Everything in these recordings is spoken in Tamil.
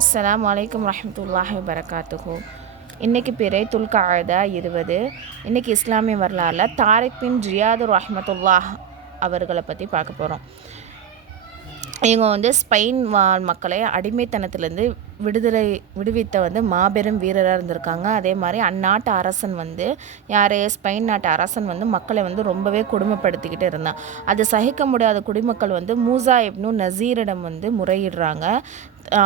அஸ்ஸலாமு அலைக்கும் வரஹ்மத்துல்லாஹி வபரகாத்துஹு. இன்றைக்கி பிறை துல்காதா 20. இன்றைக்கி இஸ்லாமிய வரலாறில் தாரிக் பின் ஜியாது ரஹ்மத்துல்லாஹ் அவர்களை பற்றி பார்க்க போகிறோம். இவங்க ஸ்பெயின் வாழ் மக்களை அடிமைத்தனத்திலேருந்து விடுவித்த மாபெரும் வீரராக இருந்திருக்காங்க. அதே மாதிரி அந்நாட்டு அரசன் ஸ்பெயின் நாட்டு அரசன் மக்களை ரொம்பவே கொடுமைப்படுத்திக்கிட்டு இருந்தான். அது சகிக்க முடியாத குடிமக்கள் மூசா இப்னு நசீரிடம் முறையிடுறாங்க.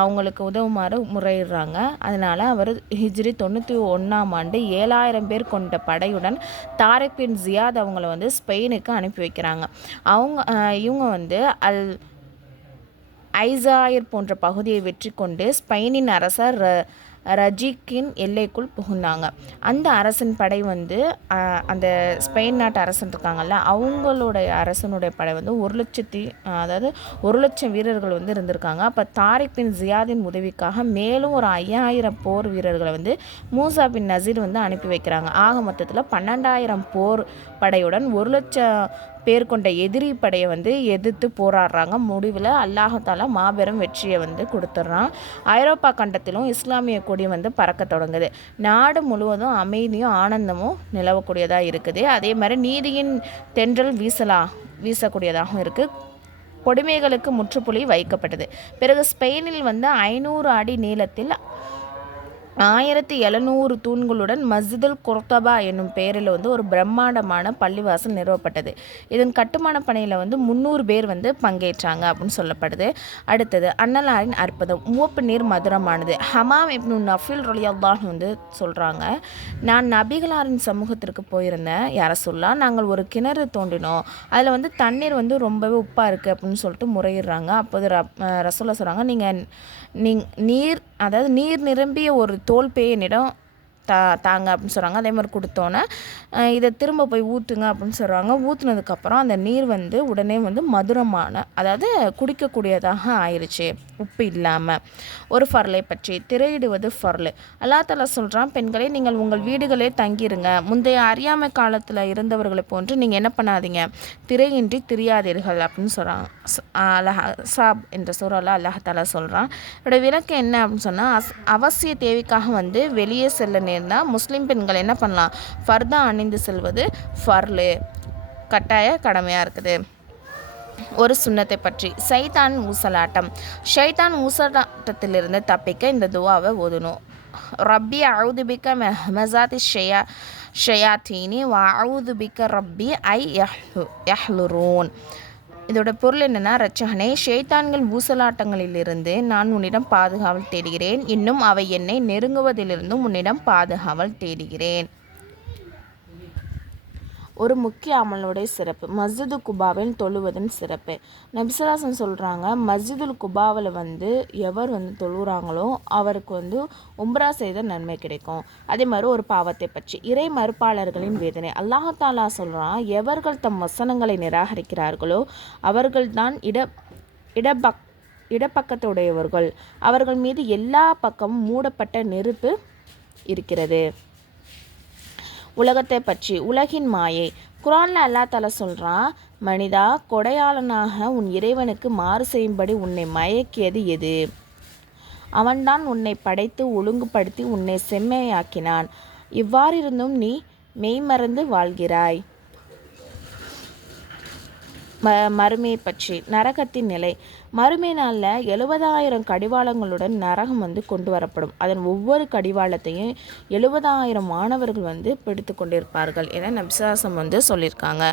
அவங்களுக்கு உதவுமாறு முறையிடுறாங்க. அதனால் அவர் ஹிஜ்ரி 91ஆம் ஆண்டு 7000 பேர் கொண்ட படையுடன் தாரிக் பின் ஜியாத் அவங்கள ஸ்பெயினுக்கு அனுப்பி வைக்கிறாங்க. இவங்க அல் ஐசாயர் போன்ற பகுதியை வெற்றி கொண்டு ஸ்பெயினின் அரசர் ரஜிக்கின் எல்லைக்குள் புகுந்தாங்க. அந்த அரசன் படை அந்த ஸ்பெயின் நாட்டு அரசன் இருக்காங்கல்ல, அவங்களுடைய அரசனுடைய படை 1,00,000 வீரர்கள் இருந்திருக்காங்க. அப்போ தாரிக் பின் ஜியாதின் உதவிக்காக மேலும் ஒரு 5000 போர் வீரர்களை மூசா பின் நசீர் அனுப்பி வைக்கிறாங்க. ஆக மொத்தத்தில் 12,000 போர் படையுடன் 1,00,000 பேர் கொண்ட எதிரி படையை எதிர்த்து போராடுறாங்க. முடிவில் அல்லாஹாலா மாபெரும் வெற்றியை கொடுத்துட்றான். ஐரோப்பா கண்டத்திலும் இஸ்லாமிய கொடி பறக்க தொடங்குது. நாடு முழுவதும் அமைதியும் ஆனந்தமும் நிலவக்கூடியதாக இருக்குது. அதே மாதிரி நீதியின் தென்றல் வீசக்கூடியதாகவும் இருக்குது. கொடுமைகளுக்கு முற்றுப்புள்ளி வைக்கப்பட்டது. பிறகு ஸ்பெயினில் 500 அடி நீளத்தில் 1700 தூண்களுடன் மஸ்ஜிதுல் குர்தபா என்னும் பெயரில் ஒரு பிரம்மாண்டமான பள்ளிவாசல் நிறுவப்பட்டது. இதன் கட்டுமான பணியில் 300 பேர் பங்கேற்றாங்க அப்படின்னு சொல்லப்படுது. அடுத்தது அன்னலாரின் அற்புதம். மூப்பு நீர் மதுரமானது. ஹமாம் இப்னு நஃபில் ரலியல்லாஹு சொல்கிறாங்க, நான் நபிகளாரின் சமூகத்திற்கு போயிருந்தேன். யார சொல்லலாம், நாங்கள் ஒரு கிணறு தோண்டினோம். அதில் தண்ணீர் ரொம்பவே உப்பாக இருக்குது அப்படின்னு சொல்லிட்டு முறையிடுறாங்க. அப்போது ரசூலுல்லாஹ் சொல்கிறாங்க, நீர் நிரம்பிய ஒரு தோல்பையை என்னிடம் தாங்க அப்படின்னு சொல்கிறாங்க. அதே மாதிரி கொடுத்தோன்னே இதை திரும்ப போய் ஊற்றுங்க அப்படின்னு சொல்கிறாங்க. ஊற்றுனதுக்கப்புறம் அந்த நீர் உடனே மதுரமான, அதாவது குடிக்கக்கூடியதாக ஆயிடுச்சு, உப்பு இல்லாமல். ஒரு ஃபர்லை பற்றி திரையிடுவது ஃபர்லு. அல்லா தஆலா சொல்கிறான், பெண்களே நீங்கள் உங்கள் வீடுகளே தங்கிருங்க. முந்தைய அறியாமை காலத்தில் இருந்தவர்களை போன்று நீங்கள் என்ன பண்ணாதீங்க, திரையின்றி திரியாதீர்கள் அப்படின்னு சொல்கிறாங்க. சாப் என்ற சூறாவில் அல்லாஹ் தஆலா சொல்கிறான். இதோட விளக்கம் என்ன அப்படின்னு சொன்னால், அவசிய தேவைக்காக வெளியே செல்ல நேர்ந்தால் முஸ்லீம் பெண்கள் என்ன பண்ணலாம், ஃபர்தா அணிந்து செல்வது ஃபர்லு, கட்டாய கடமையாக இருக்குது. ஒரு சுன்னத்தை பற்றி ஷைத்தான் ஊசலாட்டம். ஷைத்தான் ஊசலாட்டத்திலிருந்து தப்பிக்க இந்த துவாவை ஓதணும். ரப்பி அஊது பிக்க மின் ஹமஸாத்தி ஷயாத்தீனி வ அஊது பிக்க ரப்பி ஐ யஹ்லுரூன். இதோட பொருள் என்னென்னா, ரட்சகனே, ஷைத்தான்கள் ஊசலாட்டங்களிலிருந்து நான் உன்னிடம் பாதுகாவல் தேடுகிறேன். இன்னும் அவை என்னை நெருங்குவதிலிருந்தும் உன்னிடம் பாதுகாவல் தேடுகிறேன். ஒரு முக்கிய அமலுடைய சிறப்பு. மஸ்ஜிது குபாவில் தொழுவதன் சிறப்பு. நபிசலாசன் சொல்கிறாங்க, மஸ்ஜிதுல் குபாவில் எவர் தொழுகிறாங்களோ அவருக்கு உம்ரா செய்த நன்மை கிடைக்கும். அதே மாதிரி ஒரு பாவத்தை பற்றி இறை மறுப்பாளர்களின் வேதனை. அல்லாஹ் தஆலா சொல்கிறான், எவர்கள் தம் வசனங்களை நிராகரிக்கிறார்களோ அவர்கள்தான் இடப்பக்கத்துடையவர்கள். அவர்கள் மீது எல்லா பக்கமும் மூடப்பட்ட நெருப்பு இருக்கிறது. உலகத்தை பற்றி உலகின் மாயை. குர்ஆனில் அல்லாஹ் தஆலா சொல்கிறான், மனிதா, கொடையாளனாக உன் இறைவனுக்கு மாறு செய்யும்படி உன்னை மயக்கியது எது? அவன்தான் உன்னை படைத்து ஒழுங்குபடுத்தி உன்னை செம்மையாக்கினான். இவ்வாறிருந்தும் நீ மெய்மறந்து வாழ்கிறாய். மறுமையை பற்றி நரகத்தின் நிலை. மறுமை நாளில் 70,000 கடிவாளங்களுடன் நரகம் கொண்டு வரப்படும். அதன் ஒவ்வொரு கடிவாளத்தையும் 70,000 மாணவர்கள் பிடித்து கொண்டிருப்பார்கள் என நபிசாசம் சொல்லியிருக்காங்க.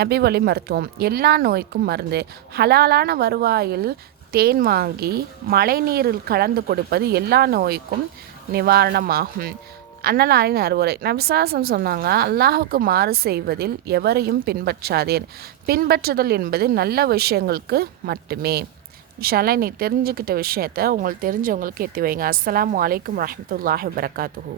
நபி வழி மருத்துவம். எல்லா நோய்க்கும் மருந்து. ஹலாலான வருவாயில் தேன் வாங்கி மழை நீரில் கலந்து கொடுப்பது எல்லா நோய்க்கும் நிவாரணமாகும். அன்னலாரின் அறிவுரை. நபிசாசம் சொன்னாங்க, அல்லாஹுக்கு மாறு செய்வதில் எவரையும் பின்பற்றாதீர். பின்பற்றுதல் என்பது நல்ல விஷயங்களுக்கு மட்டுமே. இன்ஷா அல்லாஹ் இன்னைக்கு தெரிஞ்சுக்கிட்ட விஷயத்தை உங்களுக்கு தெரிஞ்சவங்களுக்கு ஏற்றி வைங்க. அஸ்ஸலாமு அலைக்கும் வரஹ்மத்துல்லாஹி வபரகாத்துஹு.